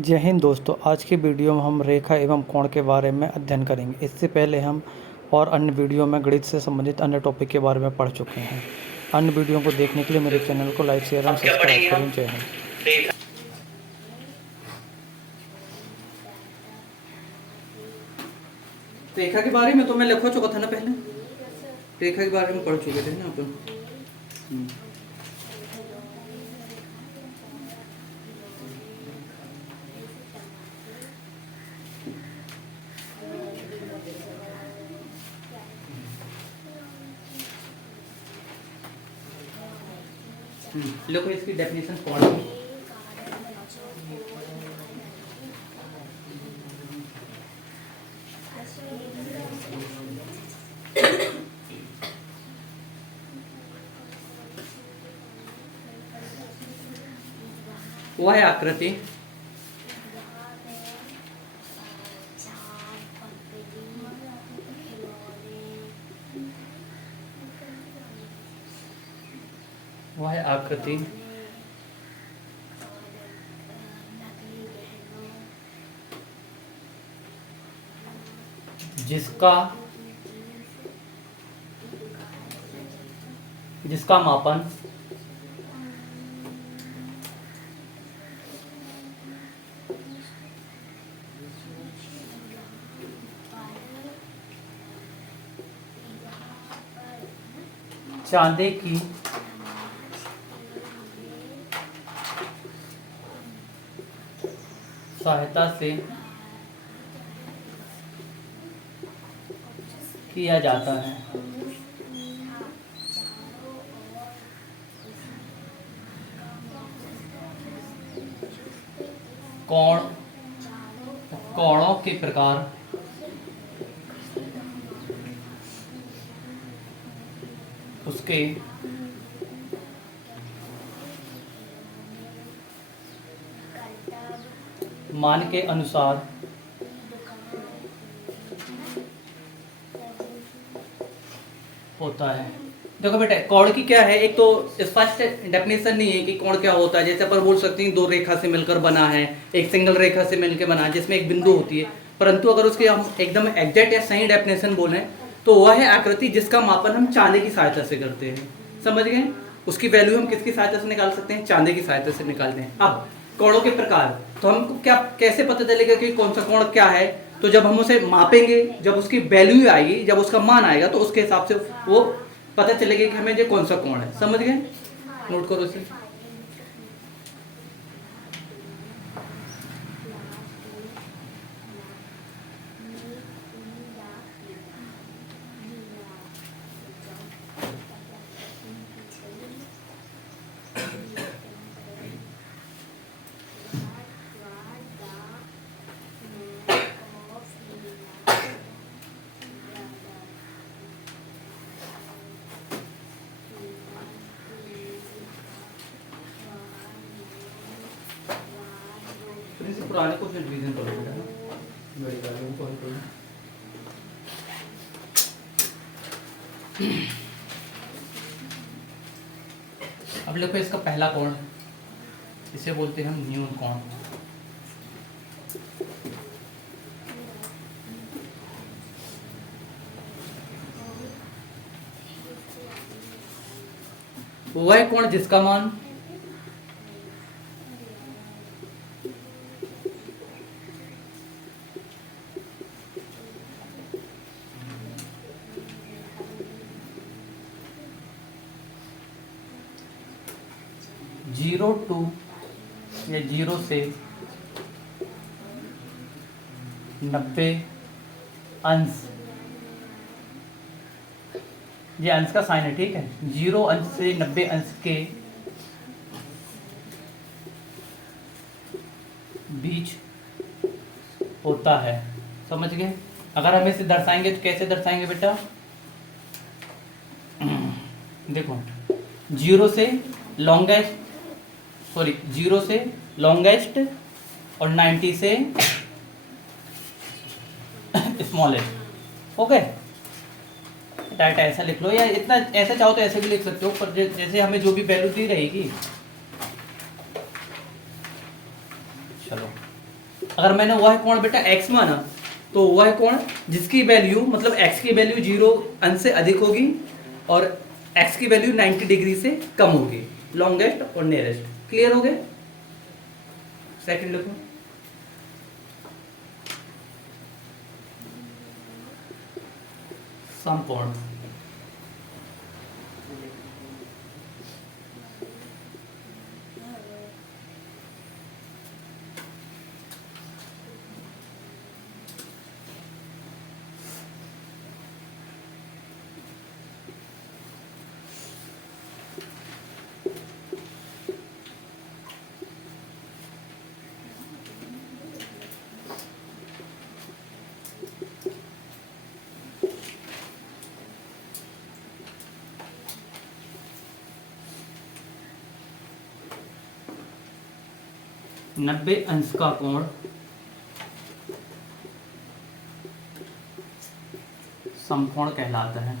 जय हिंद दोस्तों, आज की वीडियो में हम रेखा एवं कोण के बारे में अध्ययन करेंगे। इससे पहले हम और अन्य वीडियो में गणित से संबंधित अन्य टॉपिक के बारे में पढ़ चुके हैं। अन्य वीडियो को देखने के लिए मेरे चैनल को लाइक, शेयर एवं अब क्या सब्सक्राइब पढ़ेंगे हम? करें। जय हिंद। रेखा। रेखा के बारे में तो मैं लिखवा चुका था ना पहले। रेखा के बारे में पढ़ चुके थे ना अपन। देखो इसकी डेफिनेशन कौन है? वह है आकृति जिसका मापन चांदी की सहायता से किया जाता है। कोणों के प्रकार उसके मान के अनुसार होता है। देखो बेटा, कोण की क्या है, एक तो स्पष्ट डेफिनेशन नहीं है कि कोण क्या होता है। जैसे अपन बोल सकते हैं दो रेखा से मिलकर बना है, एक सिंगल रेखा से मिलकर बना है जिसमें एक बिंदु होती है। परंतु अगर उसकी हम एकदम एग्जैक्ट या सही डेफिनेशन बोलें तो वह है आकृति जिसका मापन हम चांदी की सहायता से करते हैं। समझ गए? उसकी वैल्यू हम किसकी सहायता से निकाल सकते हैं? चांदी की सहायता से निकालते हैं। अब कोणों के प्रकार, तो हमको क्या कैसे पता चलेगा कि कौन सा कोण क्या है? तो जब हम उसे मापेंगे, जब उसकी वैल्यू आएगी, जब उसका मान आएगा, तो उसके हिसाब से वो पता चलेगा कि हमें ये कौन सा कोण है। समझ गए? नोट करो इसे। पुराने को फिर रिवीजन करो बेटा, बड़ी गालियों को हल अब देखो इसका पहला कोण, इसे बोलते हैं हम न्यून कोण। वह कोण जिसका मान जीरो टू या 0 से 90 अंश, ये अंश का साइन है, ठीक है। 0 अंश से 90 अंश के बीच होता है। समझ गए? अगर हम इसे दर्शाएंगे तो कैसे दर्शाएंगे बेटा? देखो, 0 से लॉन्गेस्ट, सॉरी 0 से लॉन्गेस्ट और 90 से स्मॉलेस्ट। ओके, डाटा ऐसा लिख लो, या इतना ऐसा चाहो तो ऐसे भी लिख सकते हो, पर जैसे हमें जो भी वैल्यू दी रहेगी। चलो अगर मैंने वह कोण बेटा x माना तो वह कोण जिसकी वैल्यू मतलब x की वैल्यू 0 अंश से अधिक होगी और x की वैल्यू 90 डिग्री से कम होगी, लॉन्गेस्ट और नियरेस्ट। क्लियर हो गए? सेकंड लिखो, समकोण। नब्बे अंश का कोण समकोण कहलाता है।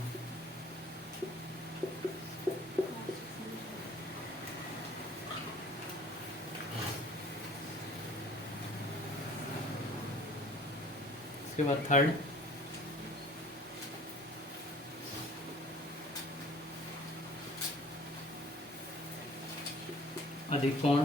इसके बाद थर्ड, अधिक कोण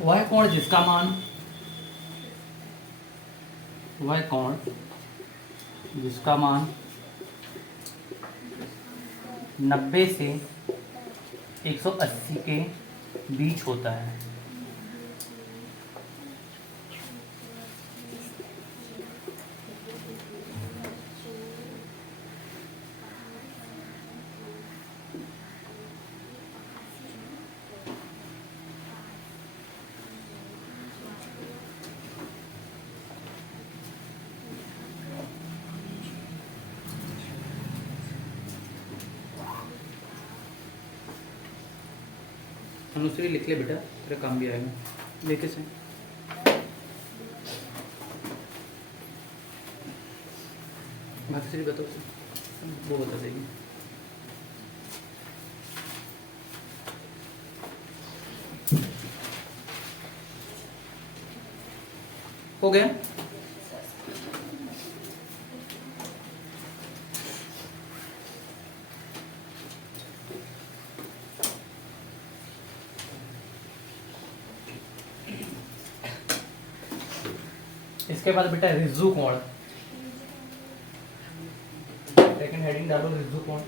वह कोण जिसका मान वह कोण जिसका मान 90 से 180 के बीच होता है। अनुश्री लिख ले बेटा, तेरा काम भी आएगा। लेके से भाग्यश्री बताओ, वो बता देगी। हो गया? इसके बाद बेटा रिज्जु कोण, सेकंड हेडिंग डालो रिज्जु कोण।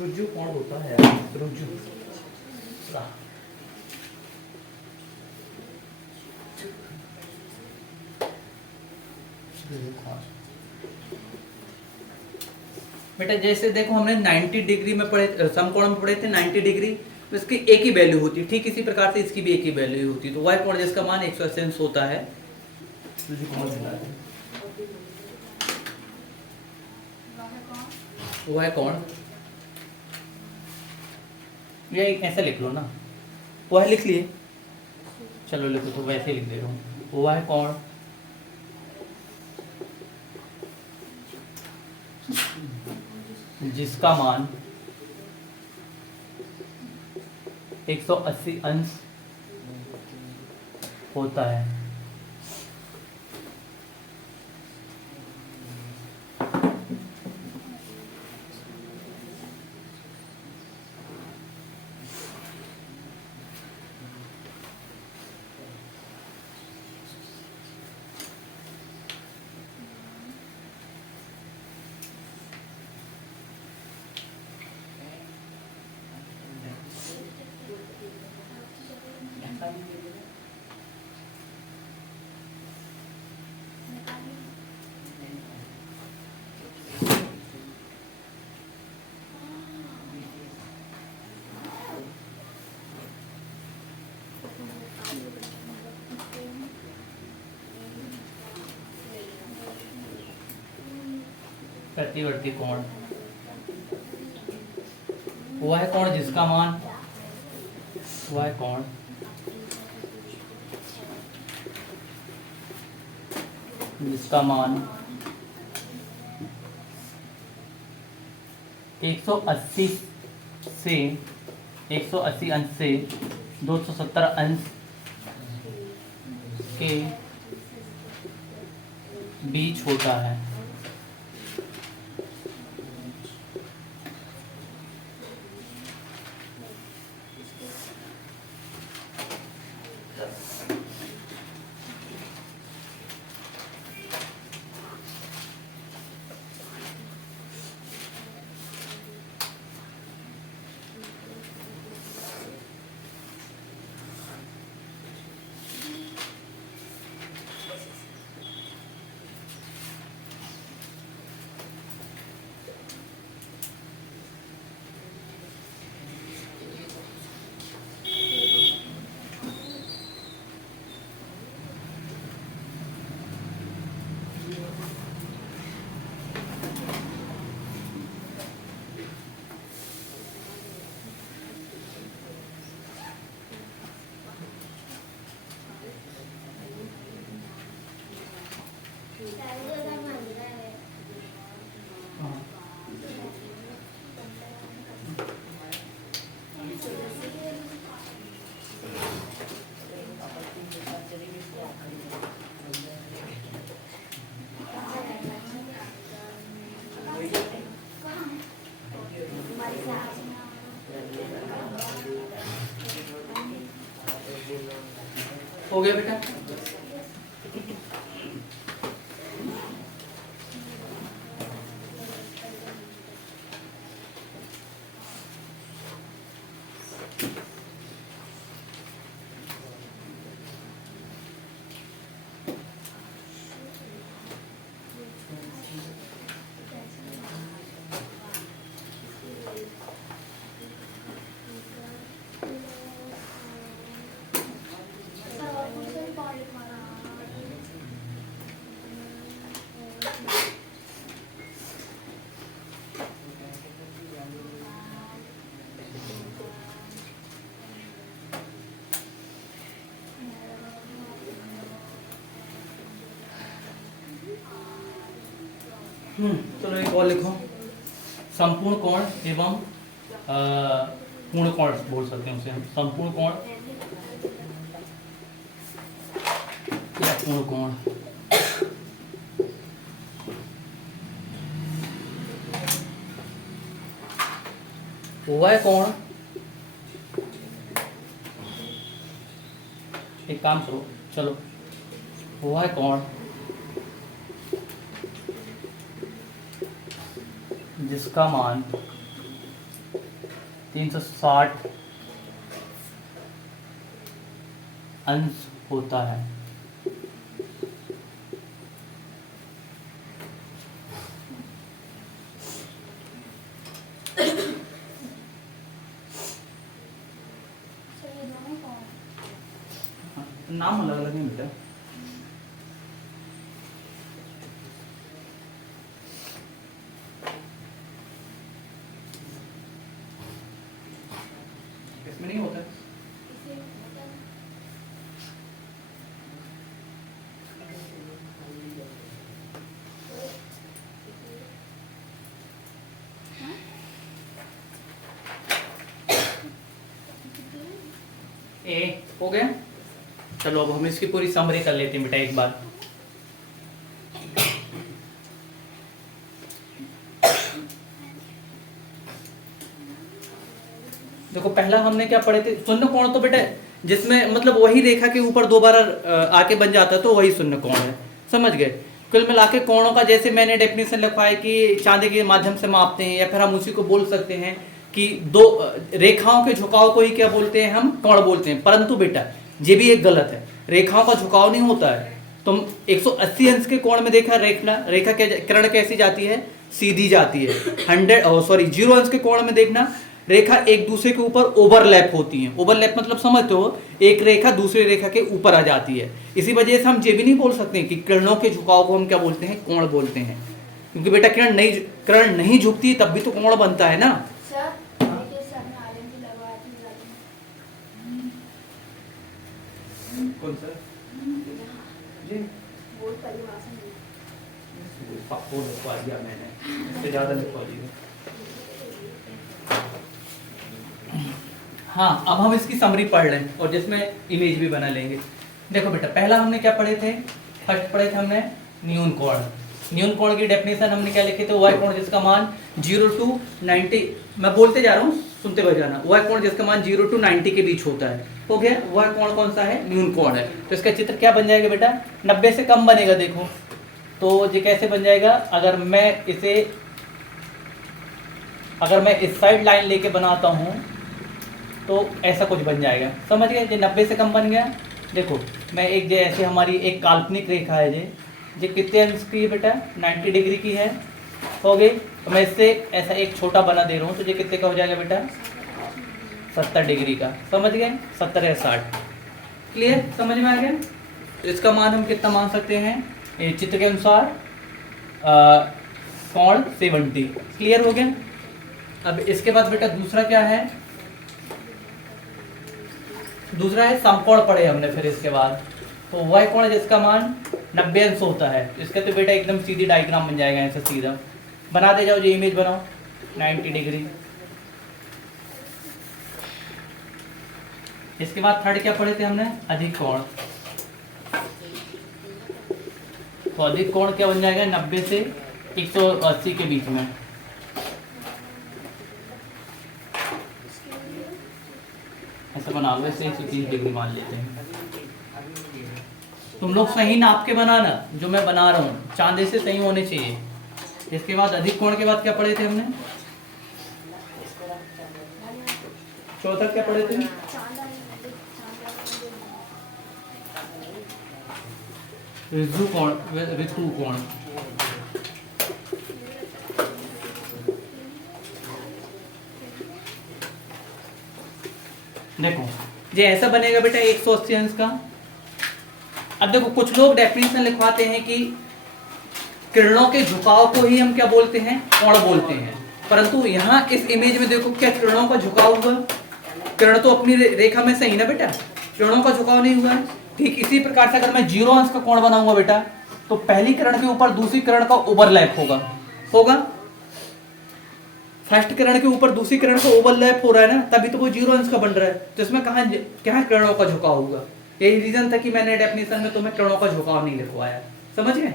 रुजु कोण होता है, रुजु बेटा जैसे देखो हमने 90 डिग्री में पढ़े, समकोण में पढ़े थे 90 डिग्री, तो इसकी एक ही वैल्यू होती है, ठीक इसी प्रकार से इसकी भी एक ही वैल्यू होती है। तो वह कोण जिसका मान 180 अंश होता है, वह कोण, ये ऐसा लिख लो ना, वह लिख लिए, चलो लिखो तो वैसे लिख दे रहा हूँ। वह कोण जिसका मान 180 अंश होता है। प्रतिवर्ती कोण वह कोण जिसका मान वह कोण जिसका मान 180 से 180 अंश से 270 अंश के बीच होता है। हो गया बेटा। चलो एक और लिखो, संपूर्ण कोण एवं पूर्ण कोण बोल सकते हैं उसे हम। संपूर्ण कोण या पूर्ण कोण। वह कोण, एक काम करो, चलो वह कोण जिसका मान 360 अंश होता है। नाम अलग अलग है बेटा। इसमें नहीं होता। ए हो गया। चलो अब हम इसकी पूरी समरी कर लेते हैं बेटा एक बार। देखो पहला हमने क्या पढ़े थे, शून्य कोण तो बेटा जिसमें मतलब वही रेखा के ऊपर दोबारा आके बन जाता है तो वही शून्य कोण है, समझ गए। कुल मिला के कोणों का जैसे मैंने डेफिनेशन लिखा है कि चांदी के माध्यम से मापते हैं, या फिर हम उसी को बोल सकते हैं कि दो रेखाओं के झुकाव को ही क्या बोलते हैं, हम कोण बोलते हैं। परंतु बेटा ये भी एक गलत है, रेखाओं का झुकाव नहीं होता है। तुम 180 अंश के कोण में देखा रेखा किरण कैसी जाती है, सीधी जाती है। 0 अंश के कोण में देखना रेखा एक दूसरे के ऊपर ओवरलैप होती हैं। ओवरलैप मतलब समझते हो, एक रेखा दूसरी रेखा के ऊपर आ जाती है। इसी वजह से हम ये भी नहीं बोल सकते कि किरणों के झुकाव को हम क्या बोलते हैं, कोण बोलते हैं, क्योंकि बेटा किरण नहीं झुकती तब भी तो कोण बनता है ना। कौन सा जी वो लिखवा दिया मैंने, इससे ज़्यादा लिखवा दिया। हाँ, अब हम इसकी समरी पढ़ लें और जिसमें इमेज भी बना लेंगे। देखो बेटा, पहला हमने क्या पढ़े थे, फर्स्ट पढ़े थे हमने न्यून कोण। न्यून कोण की डेफिनेशन हमने क्या लिखे थे, वह कोण जिसका मान 0 to 90, मैं बोलते जा रहा हूँ सुनते हुए जाना, वह कोण जिसका मान 0 to 90 के बीच होता है। हो गया, वह कोण कौन सा है, न्यून कोण है। तो इसका चित्र क्या बन जाएगा बेटा, 90 से कम बनेगा। देखो तो ये कैसे बन जाएगा, अगर मैं इस साइड लाइन लेके बनाता हूँ तो ऐसा कुछ बन जाएगा, समझ गए। ये 90 से कम बन गया। देखो मैं एक जैसे हमारी एक काल्पनिक रेखा है, ये कितने अंश की है बेटा, 90 डिग्री की है। हो गई, तो मैं इससे ऐसा एक छोटा बना दे रहा हूँ, तो ये कितने का हो जाएगा बेटा, 70 डिग्री का। समझ गए, 70 या 60। क्लियर, समझ में आ गया। तो इसका मान हम कितना मान सकते हैं, चित्र के अनुसार कोण 70। क्लियर हो गया। अब इसके बाद बेटा दूसरा क्या है, दूसरा है समकोण पढ़े हमने। फिर इसके बाद तो वह कोण जिसका मान 90 अंश होता है। इसका तो बेटा एकदम सीधी डायग्राम बन जाएगा, ऐसे सीधा बना दे जाओ, जो इमेज बनाओ 90 डिग्री। इसके बाद थर्ड क्या पढ़े थे हमने, अधिक कोण। तो अधिक कोण क्या बन जाएगा, 90 से 180 के बीच में। ऐसा बना लो, ऐसे 130 डिग्री मान लेते हैं। तुम लोग सही नाप के बनाना, जो मैं बना रहा हूँ चांदे से सही होने चाहिए। इसके बाद अधिक कोण के बाद क्या पढ़े थे हमने, चौथा क्या पढ़े थे, ऋतु कोण। देखो ये ऐसा बनेगा बेटा 180 अंश का। अब देखो कुछ लोग डेफिनेशन लिखवाते हैं कि किरणों के झुकाव को ही हम क्या बोलते हैं, कोण बोलते हैं। परंतु यहाँ इस इमेज में देखो, क्या किरणों का झुकाव हुआ, किरण तो अपनी रेखा में सही ना बेटा, किरणों का झुकाव नहीं हुआ है। ठीक इसी प्रकार से अगर मैं 0 अंश का कोण बनाऊंगा बेटा, तो पहली किरण के ऊपर दूसरी किरण का ओवरलैप होगा। फर्स्ट किरण के ऊपर दूसरी किरण का ओवरलैप हो रहा है ना, तभी तो वो 0 अंश का बन रहा है। तो इसमें कहाँ किरणों का झुकाव होगा। यही रीजन था कि मैंने डेफिनेशन में तुम्हें किरणों का झुकाव नहीं लिखवाया, समझ गए।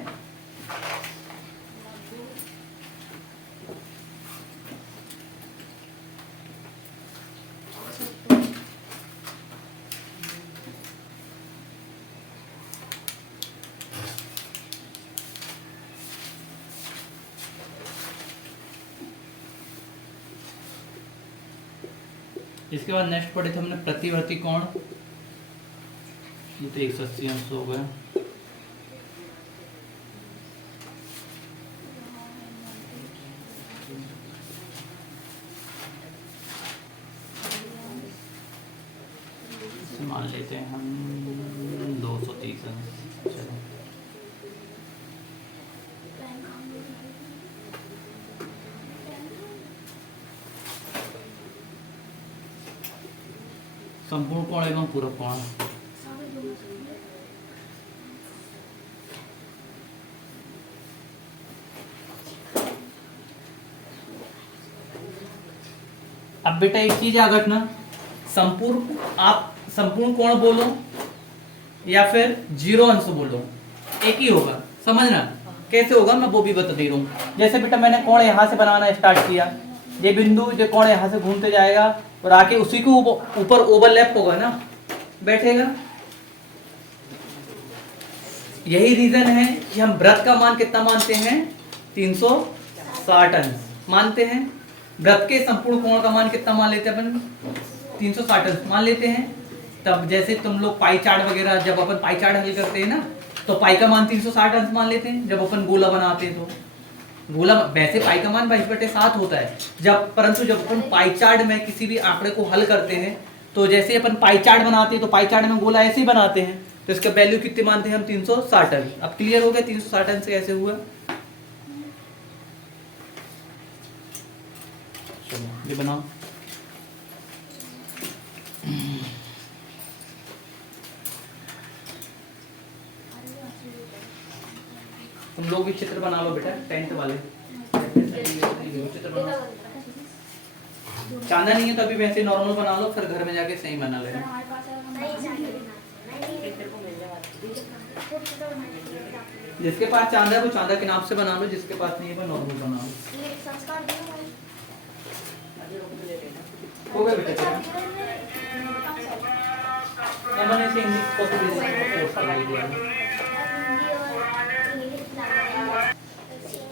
इसके बाद नेक्स्ट पढ़े थे हमने प्रतिवर्ती कोण। ये तो 180 अंश हो गया। मान लेते हैं हम 230 अंश। चलो संपूर्ण कोण एवं पूरक कोण। अब बेटा एक चीज याद रखना, आप संपूर्ण कोण बोलो या फिर 0 अंश बोलो, एक ही होगा। समझना कैसे होगा मैं वो भी बता दे रहा हूँ। जैसे बेटा मैंने कोण यहाँ से बनाना स्टार्ट किया, ये बिंदु जो कोण यहाँ से घूमते जाएगा और आके उसी के ऊपर ओवरलैप होगा ना, बैठेगा। यही रीजन है कि हम वृत्त का मान कितना मानते हैं, 360 अंश मानते हैं। वृत्त के संपूर्ण कोण का मान कितना मान लेते हैं अपन, 360 अंश मान लेते हैं। तब जैसे तुम लोग पाई चार्ट वगैरह, जब अपन पाई चार्ट हल करते हैं ना, तो पाई का मान 360 अंश मान लेते हैं जब अपन गोला बनाते हैं। तो गोला वैसे पाई का मान 22/7 होता है, परंतु जब अपन पाई चार्ट में किसी भी आंकड़े को हल करते हैं तो जैसे अपन पाई चार्ट बनाते हैं तो पाई चार्ट में गोला ऐसे ही बनाते हैं, तो इसका वैल्यू कितने मानते हैं हम 360 अंक। अब क्लियर हो गया 360 अंक से कैसे हुआ। चलो ये बनाओ। तुम लोग भी चित्र बना लो बेटा, 10th वाले चित्र बनाओ। चांदा नहीं है तो अभी वैसे नॉर्मल बना लो, फिर घर में जाके सही बना लेना। जिसके पास चांदा है वो चांदा के नाप से बना लो, जिसके पास नहीं है वो नॉर्मल बना लो। हो गया बेटा। मैंने से इंग्लिश कॉपी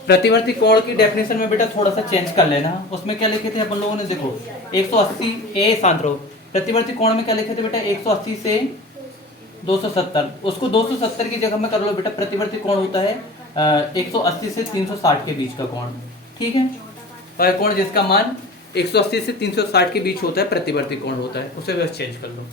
प्रतिवर्ती कोण की डेफिनेशन में बेटा थोड़ा सा चेंज कर लेना। उसमें क्या लिखे थे अपन लोगों ने, देखो 180 ए सांद्रो प्रतिवर्ती कोण में क्या लिखे थे बेटा 180 से 270, उसको 270 की जगह में कर लो बेटा प्रतिवर्ती कोण होता है 180 से 360 के बीच का कोण, ठीक है। और कोण जिसका मान 180 से 360 के बीच होता है प्रतिवर्ती कोण होता है, उसे बस चेंज कर लो,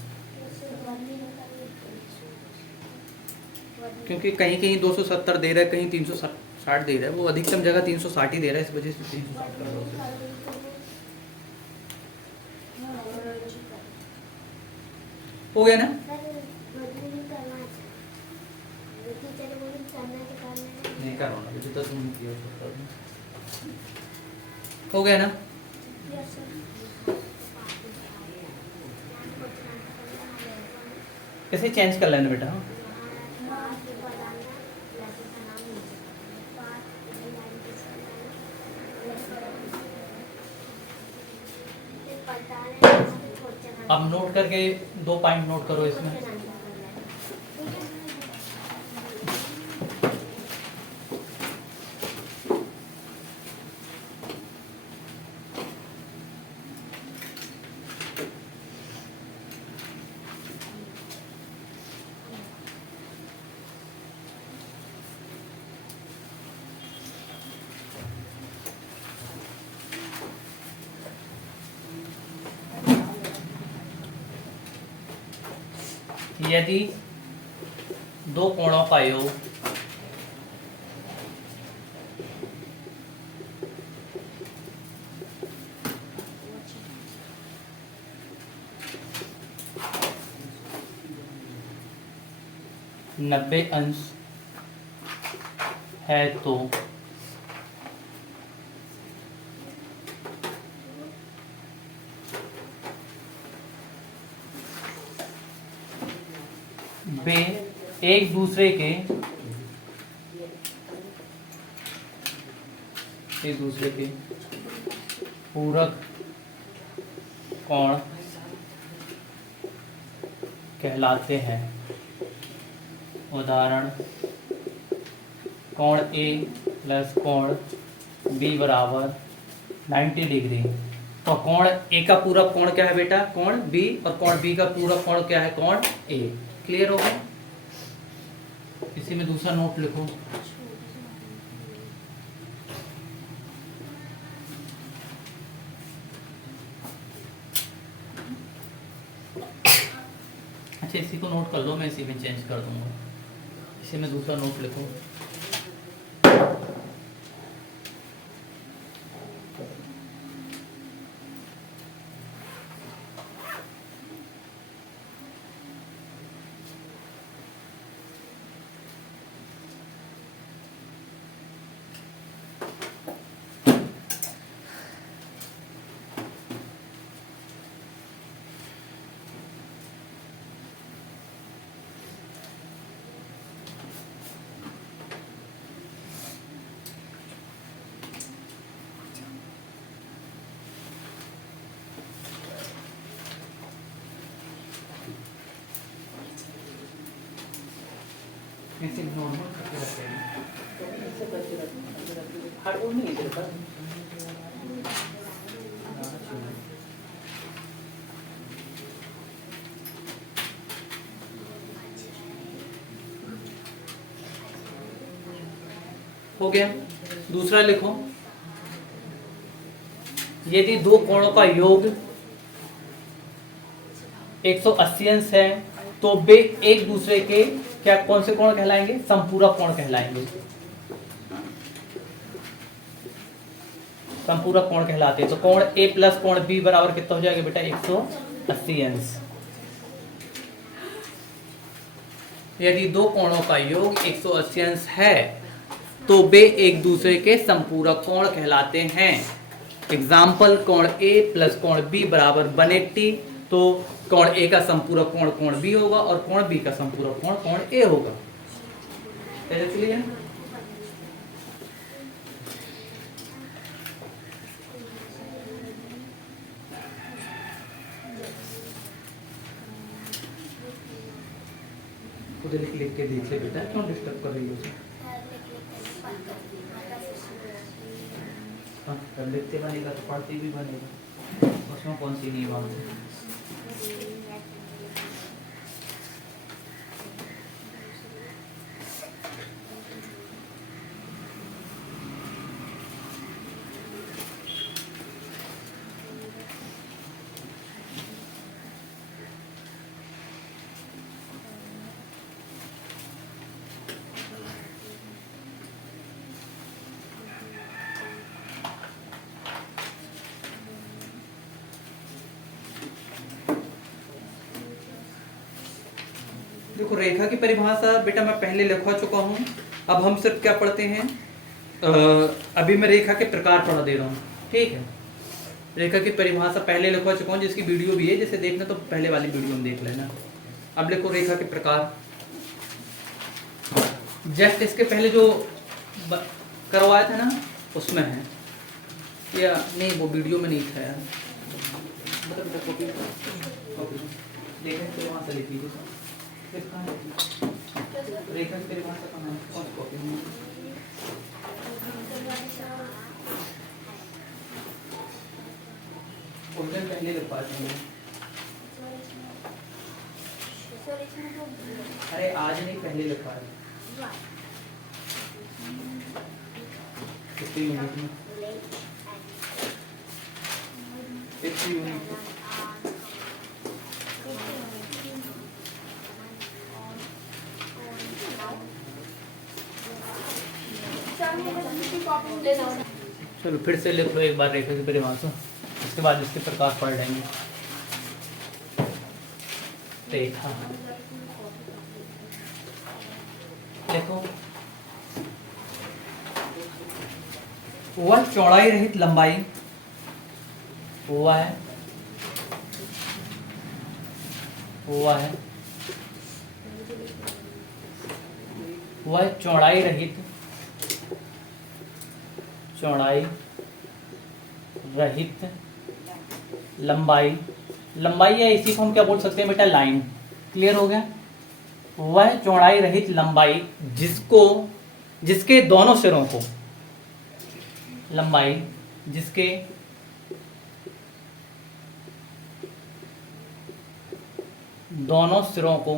क्योंकि कहीं कहीं 270 दे रहा है, कहीं 360 दे रहा है, वो अधिकतम जगह 360 ही दे रहा है, इस वजह से 360 कर लो। हो गया ना। नहीं करो ना बेटा, तो तुम किया हो गया ना। कैसे चेंज कर लेना बेटा। अब नोट करके 2 पॉइंट नोट करो इसमें। यदि दो कोणों का योग नब्बे अंश है तो वे एक दूसरे के पूरक कोण कहलाते हैं। उदाहरण कोण ए प्लस कोण बी बराबर 90 डिग्री। तो कोण ए का पूरक कोण क्या है बेटा, कोण बी, और कोण बी का पूरक कोण क्या है, कोण ए। क्लियर हो गया। इसी में दूसरा नोट लिखो। अच्छा इसी को नोट कर लो, मैं इसी में चेंज कर दूंगा। इसी में दूसरा नोट लिखो। ऐसे नॉर्मल करके रखते हैं, ऐसे करके रखते हैं, हर वो नहीं है तेरे हो गया। दूसरा लिखो, यदि दो कोणों का योग 180 अंश है तो वे एक दूसरे के क्या कौन से कोण कहलाएंगे? संपूरक कोण कहलाएंगे। संपूरक कोण कहलाते हैं। तो कोण ए प्लस कोण बी बराबर कितना हो जाएगा बेटा? 180 अंश। यदि दो कोणों का योग 180 अंश है तो वे एक दूसरे के संपूरक कोण कहलाते हैं। एग्जाम्पल, कोण ए प्लस कोण बी बराबर 180, तो कोण ए का संपूरक कोण कोण बी होगा और कोण बी का संपूरक कोण कोण ए होगा। क्लियर? खुद लिख के देख ले बेटा, क्यों डिस्टर्ब कर रही हो उसे? हाँ, लिखते बनेगा तो पढ़ते भी बनेगा, उसमें कौन सी नहीं बात है। देखो, रेखा की परिभाषा बेटा मैं पहले लिखवा चुका हूँ। अब हम सिर्फ क्या पढ़ते हैं, अभी मैं रेखा के प्रकार पढ़ा दे रहा हूँ। ठीक है, रेखा की परिभाषा पहले लिखवा चुका हूँ, जिसकी वीडियो भी है, जैसे देखना तो पहले वाली वीडियो में देख लेना। अब लिखो रेखा के प्रकार। जस्ट इसके पहले जो करवाया था ना उसमें है, या नहीं वो वीडियो में नहीं था यार, मतलब कॉपी देखा तो वहाँ से लिख लीजिए। रेखा की परिभाषा का नाम कौन सी कॉपी में? उस दिन पहले लिख पाते हैं। अरे आज नहीं, पहले लिख पाए। कितनी यूनिट में? 50 यूनिट। चलो फिर से लिख लो एक बार रेखा की परिभाषा, उसके बाद इसके प्रकार पढ़ लेंगे। रेखा देखो, वह चौड़ाई रहित लंबाई, वह चौड़ाई रहित लंबाई, या इसी को हम क्या बोल सकते हैं बेटा? लाइन। क्लियर हो गया? वह चौड़ाई रहित लंबाई जिसके दोनों सिरों को, लंबाई जिसके दोनों सिरों को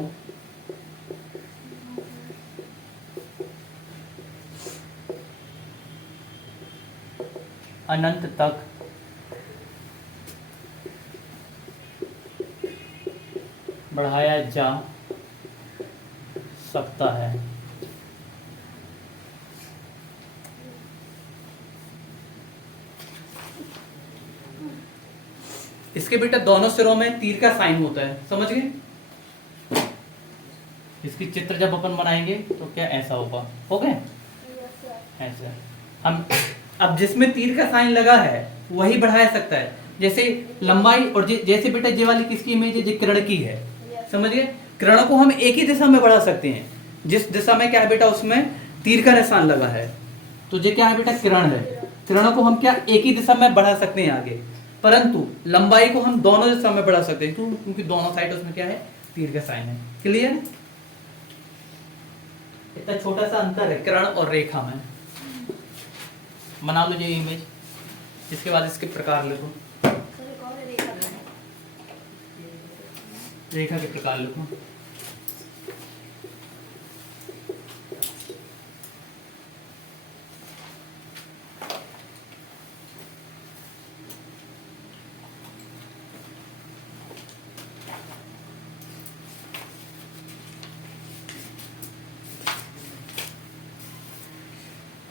अनंत तक बढ़ाया जा सकता है। इसके बेटा दोनों सिरों में तीर का साइन होता है, समझ गए? इसकी चित्र जब अपन बनाएंगे तो क्या ऐसा होगा, हो गए ऐसा। हम अब जिसमें तीर का साइन लगा है वही बढ़ाया सकता है। जैसे लंबाई और जैसे बेटा ये वाली किसकी इमेज है? ये किरण की है, समझ गए? किरण को हम एक ही दिशा में बढ़ा सकते हैं, जिस दिशा में क्या है बेटा उसमें तीर का निशान लगा है। तो ये क्या है बेटा? किरण है। किरणों को हम क्या एक ही दिशा में बढ़ा सकते हैं आगे, परंतु लंबाई को हम दोनों दिशा में बढ़ा सकते हैं, क्योंकि दोनों साइड उसमें क्या है? तीर का साइन है। क्लियर? इतना छोटा सा अंतर है किरण और रेखा में। बना लो ये इमेज, इसके बाद इसके प्रकार लिखो। रेखा के प्रकार लिखो।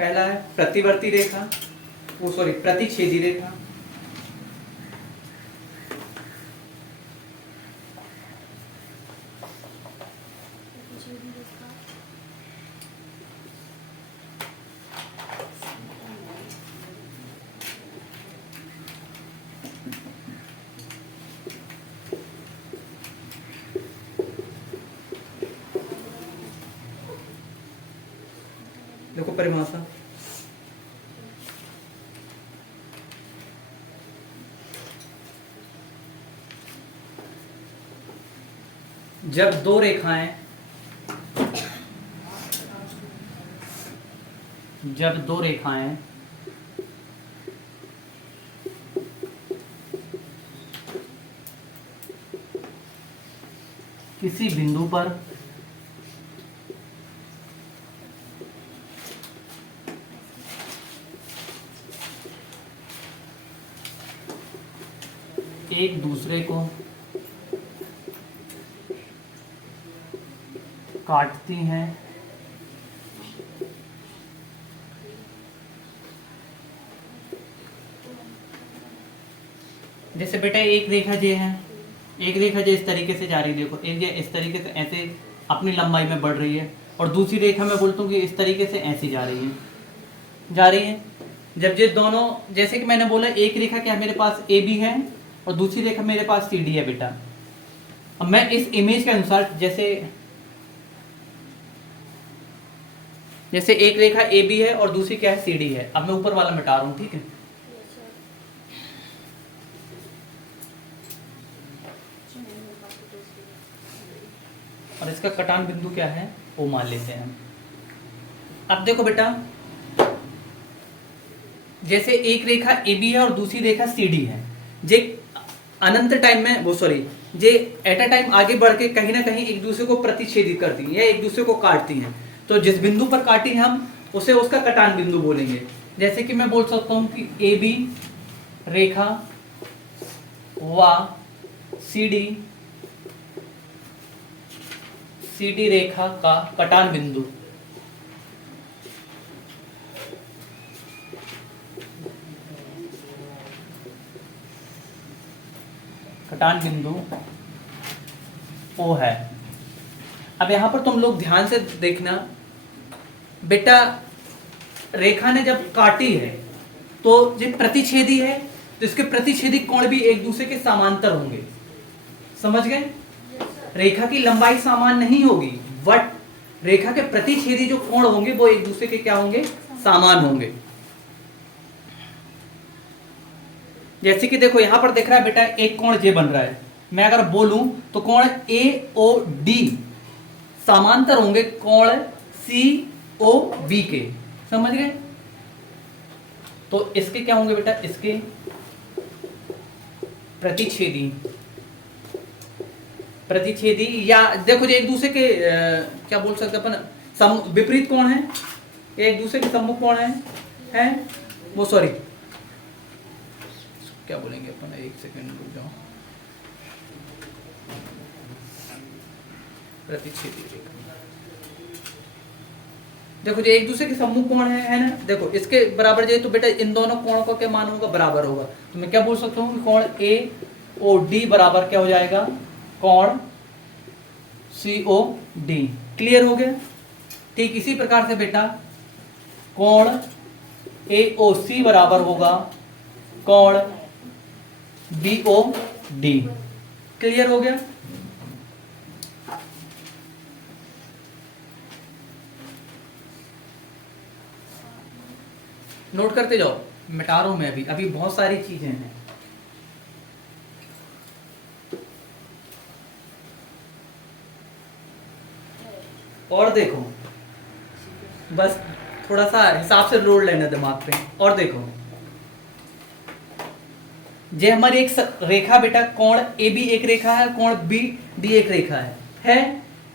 पहला है प्रतिवर्ती रेखा, वो सॉरी प्रतिच्छेदी रेखा, देखो परिभाषा, जब दो रेखाएं किसी बिंदु पर एक दूसरे को काटती हैं, जैसे बेटा एक रेखा जे है, एक रेखा जो इस तरीके से जा रही है, देखो एक ये इस तरीके से ऐसे अपनी लंबाई में बढ़ रही है, और दूसरी रेखा मैं बोलता हूँ कि इस तरीके से ऐसी जा रही है। जब ये दोनों, जैसे कि मैंने बोला एक रेखा क्या मेरे पास ए बी है और दूसरी रेखा मेरे पास सी डी है बेटा। अब मैं इस इमेज के अनुसार जैसे एक रेखा ए बी है और दूसरी क्या है सी डी है। अब मैं ऊपर वाला मिटा रहा हूँ, ठीक है। और इसका कटान बिंदु क्या है वो मान लेते हैं। अब देखो बेटा, जैसे एक रेखा ए बी है और दूसरी रेखा सी डी है, जे अनंत टाइम में वो sorry J at a time आगे बढ़ के कहीं ना कहीं एक दूसरे को प्रतिच्छेदित करती हैं या एक दूसरे को काटती हैं। तो जिस बिंदु पर काटी है हम उसे उसका कटान बिंदु बोलेंगे। जैसे कि मैं बोल सकता हूं कि ए बी रेखा व सी डी रेखा का कटान बिंदु O है। अब यहां पर तुम लोग ध्यान से देखना बेटा, रेखा ने जब काटी है तो जब प्रतिच्छेदी है तो इसके प्रतिच्छेदी कोण भी एक दूसरे के समांतर होंगे, समझ गए। रेखा की लंबाई समान नहीं होगी, बट रेखा के प्रतिच्छेदी जो कोण होंगे वो एक दूसरे के क्या होंगे, समान होंगे। जैसे कि देखो यहां पर दिख रहा है बेटा, एक कोण जे बन रहा है। मैं अगर बोलूं तो कोण ए ओ डी समांतर होंगे कोण सी ओ बी के, समझ गए। तो इसके क्या होंगे बेटा, इसके प्रतिच्छेदी या देखो जो एक दूसरे के क्या बोल सकते अपन, विपरीत कोण है, एक दूसरे के सम्मुख कोण है वो सॉरी क्या बोलेंगे अपन, एक सेकंड रुक जाओ। प्रतिच्छेदी रेखा देखो जो एक दूसरे के सम्मुख कोण है ना, देखो इसके बराबर जो है तो बेटा इन दोनों कोणों का क्या मान होगा, बराबर होगा। तो मैं क्या बोल सकता हूँ कि कोण ए ओ डी बराबर क्या हो जाएगा, कोण सी ओ डी। क्लियर हो गया। ठीक इसी प्रकार से बेटा कोण ए ओ सी बराबर होगा कोण बी ओ डी। क्लियर हो गया। नोट करते जाओ, मिटा रहा हूं मैं अभी बहुत सारी चीजें हैं। और देखो बस थोड़ा सा हिसाब से लोड लेना दिमाग पे। और देखो ये हमारी एक रेखा बेटा, कोण ए बी एक रेखा है, कोण बी डी एक रेखा है।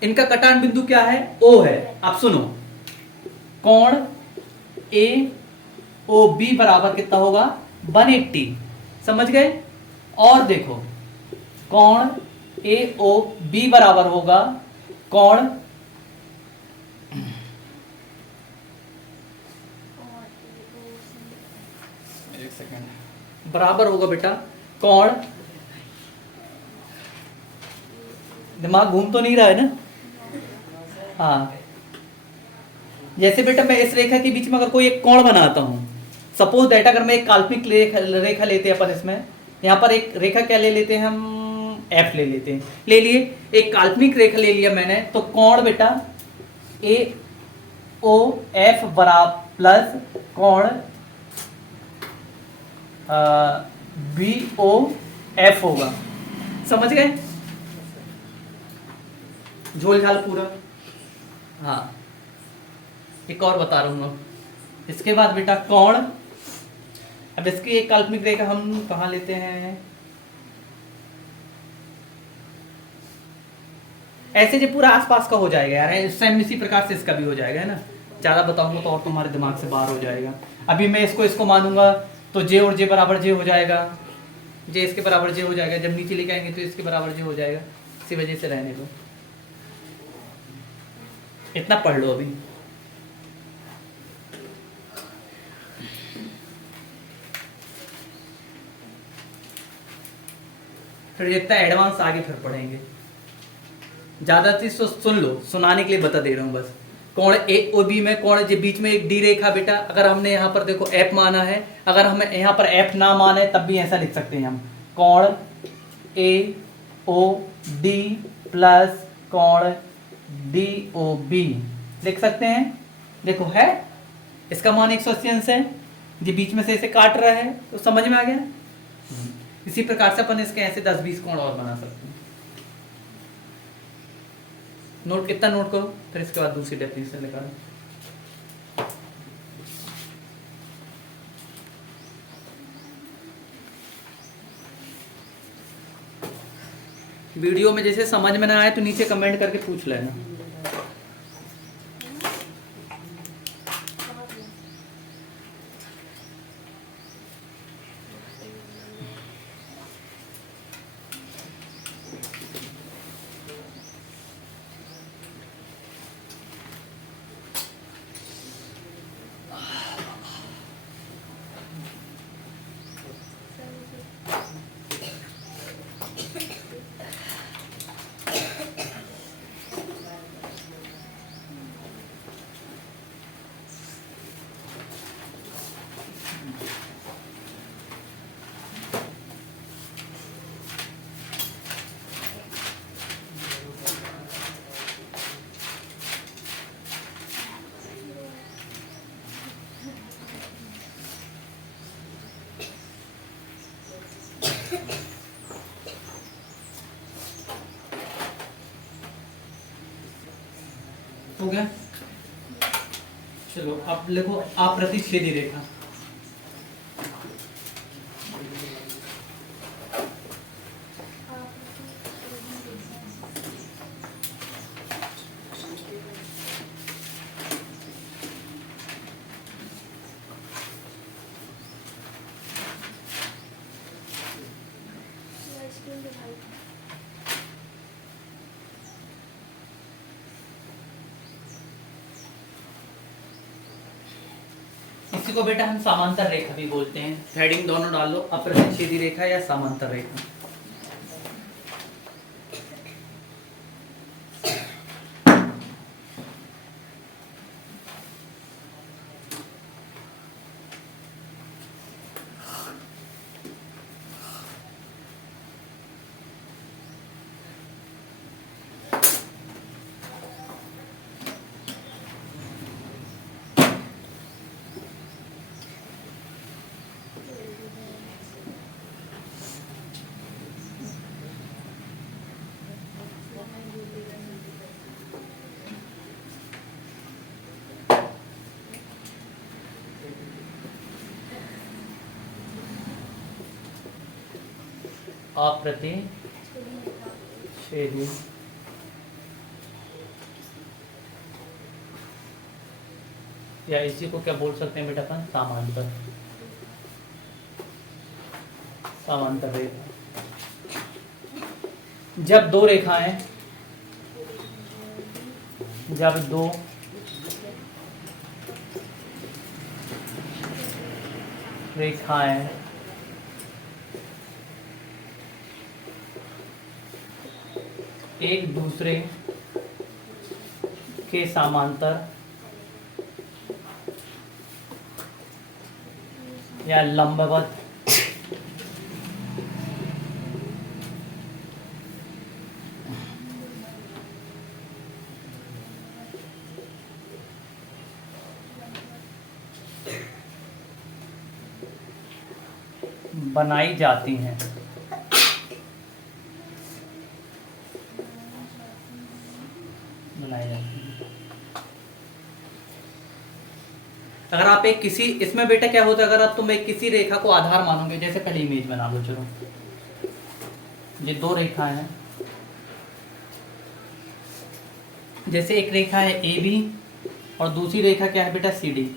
इनका कटान बिंदु क्या है, ओ है। आप सुनो, कोण ए ओ बी बराबर कितना होगा, 180, समझ गए। और देखो कोण ए ओ बी बराबर होगा कोण सेकेंड, बराबर होगा बेटा कोण, दिमाग घूम तो नहीं रहा है ना? हाँ, जैसे बेटा मैं इस रेखा के बीच में अगर कोई एक कोण बनाता हूं, सपोज दैट अगर मैं एक काल्पनिक रेखा लेते हैं अपन, इसमें यहाँ पर एक रेखा क्या ले लेते हैं हम, एफ ले लेते हैं, ले लिए एक काल्पनिक रेखा ले लिया मैंने, तो कोण बेटा ए ओ एफ बराबर प्लस कोण बी ओ एफ होगा। समझ गए? झोल झाल पूरा। हाँ, एक और बता रहा हूँ मैं। इसके बाद बेटा कोण, अब इसकी एक काल्पनिक रेखा हम कहाँ लेते हैं, ऐसे जो पूरा आसपास का हो जाएगा यार, सेम इसी प्रकार से इसका भी हो जाएगा, है ना? ज्यादा बताऊंगा तो और तुम्हारे दिमाग से बाहर हो जाएगा। अभी मैं इसको मानूंगा तो जे और जे बराबर जे हो जाएगा, जे इसके बराबर जे हो जाएगा, जब नीचे लेके आएंगे तो इसके बराबर जे हो जाएगा, इसी वजह से रहने दो, इतना पढ़ लो अभी। फिर जितना एडवांस आगे फिर पढ़ेंगे, ज्यादा चीज तो सुन लो, सुनाने के लिए बता दे रहा हूँ बस। कोण ए ओ बी में कोण जो बीच में एक डी रेखा बेटा, अगर हमने यहाँ पर देखो एफ माना है, अगर हमें यहाँ पर एफ ना माने तब भी ऐसा लिख सकते हैं हम, कोण ए ओ डी प्लस कोण डी ओ बी लिख सकते हैं। देखो है, इसका मान 180 अंश है, जो बीच में से इसे काट रहा है, तो समझ में आ गया। इसी प्रकार से अपन इसके ऐसे 10-20 कोण और बना सकते हैं। नोट कितना नोट करो, फिर इसके बाद दूसरी डेफिनेशन निकालो। वीडियो में जैसे समझ में ना आए तो नीचे कमेंट करके पूछ लेना। हो गया? चलो अब लिखो अप्रतिच्छेदी रेखा। इसी को बेटा हम समांतर रेखा भी बोलते हैं। हेडिंग दोनों डालो, अप्रतिच्छेदी रेखा या समांतर रेखा। अप्रतिच्छेदी या इसी को क्या बोल सकते हैं बेटा अपन, समांतर, समांतर रेखा। जब दो रेखाएं, जब दो रेखाएं एक दूसरे के समांतर या लंबवत बनाई जाती हैं। बनाई जाती हैं। अगर आप एक किसी इसमें बेटा क्या होता है, अगर आप तुम एक किसी रेखा को आधार मानोगे, जैसे पहले इमेज बना लो, चलो ये दो रेखाएं हैं, जैसे एक रेखा है ए बी और दूसरी रेखा क्या है बेटा सी डी।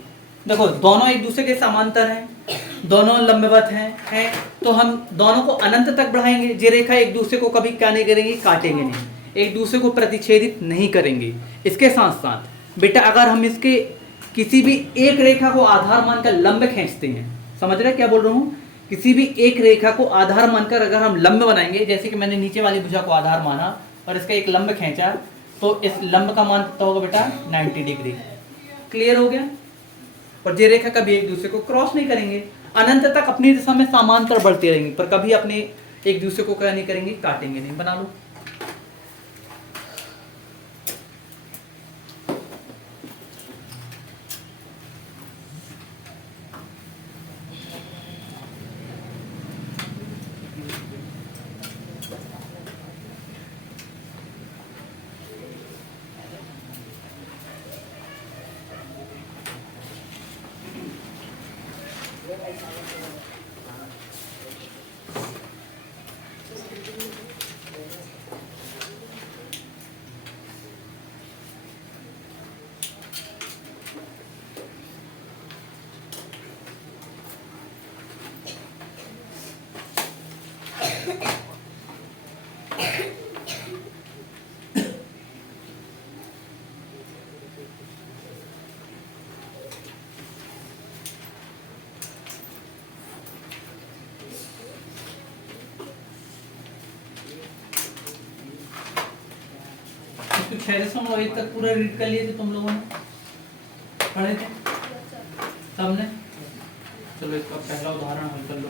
देखो दोनों एक दूसरे के समांतर हैं, दोनों लंबवत हैं, तो हम दोनों को अनंत तक बढ़ाएंगे। ये रेखा एक दूसरे को कभी क्या नहीं करेंगी, काटेंगे नहीं, एक दूसरे को प्रतिच्छेदित नहीं करेंगे। इसके साथ साथ बेटा अगर हम इसके किसी भी एक रेखा को आधार मानकर लंब खींचते हैं, समझ रहे क्या बोल रहा हूँ, किसी भी एक रेखा को आधार मानकर अगर हम लंब बनाएंगे, जैसे कि मैंने नीचे वाली भुजा को आधार माना और इसका एक लंब खींचा, तो इस लंब का मान कितना होगा बेटा 90 डिग्री। क्लियर हो गया। और ये रेखा कभी एक दूसरे को क्रॉस नहीं करेंगे, अनंत तक अपनी दिशा में समांतर बढ़ते रहेंगे, पर कभी अपने एक दूसरे को क्या नहीं करेंगे, काटेंगे नहीं। बना लो। इसको 601 तक पूरा रीड कर लिए थे तुम लोगों ने, पढ़े थे सबने। चलो इसका पहला उदाहरण हल कर लो।